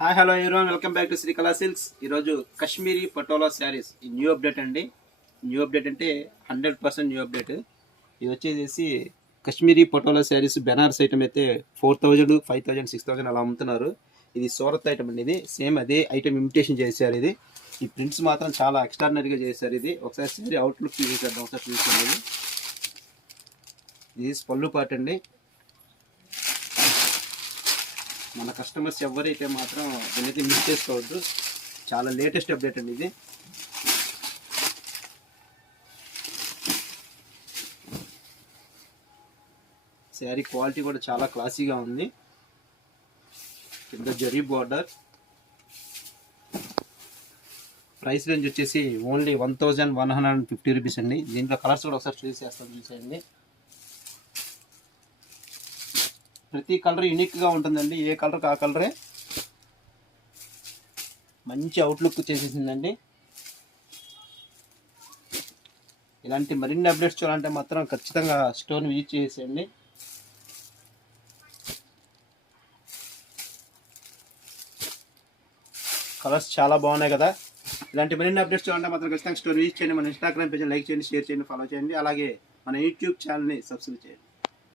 Hi hello everyone, welcome back to Srikala silks. ఈరోజు కాశ్మీరీ పటోలా శారీస్ ఈ new update అండి. న్యూ అప్డేట్ అంటే 100% న్యూ అప్డేట్. ఇది వచ్చేసి కాశ్మీరీ పటోలా శారీస్ బెనారస్ ఐటమ్ అయితే 4000, 5000, 6000 అలా అమ్ముతున్నారు. ఇది సూరత్ ఐటమ్ అండి. ఇది సేమ్ అదే ఐటమ్ ఇమిటేషన్ చేశారు. ఇది ఈ ప్రింట్స్ మాత్రం చాలా ఎక్స్ట్రాడినరీగా చేశారు. ఇది ఒకసారి శారీ అవుట్లుక్ చూసేద్దాం. ఒకసారి చూసుకోండి. ఇది పళ్ళు పాట అండి. మన కస్టమర్స్ ఎవరైతే మాత్రం దీనైతే మిస్ చేసుకోవద్దు. చాలా లేటెస్ట్ అప్డేట్ అండి ఇది. శారీ క్వాలిటీ కూడా చాలా క్లాసీగా ఉంది. కింద జరీ బార్డర్. ప్రైస్ రేంజ్ వచ్చేసి ఓన్లీ 1150 రూపీస్ అండి. దీంట్లో కలర్స్ కూడా ఒకసారి చూసేయండి. ప్రతి కలర్ యూనిక్గా ఉంటుందండి. ఏ కలర్ ఆ కలరే మంచి అవుట్లుక్ చేసేసిందండి. ఇలాంటి మరిన్ని అప్డేట్స్ చూడాలంటే మాత్రం ఖచ్చితంగా స్టోర్ని విజిట్ చేసేయండి. కలర్స్ చాలా బాగున్నాయి కదా. ఇలాంటి మరిన్ని అప్డేట్స్ చూడాలంటే మాత్రం ఖచ్చితంగా స్టోర్ విజిట్ చేయండి. మన ఇన్స్టాగ్రామ్ పేజ్ లైక్ చేయండి, షేర్ చేయండి, ఫాలో చేయండి. అలాగే మన యూట్యూబ్ ఛానల్ని సబ్స్క్రైబ్ చేయండి.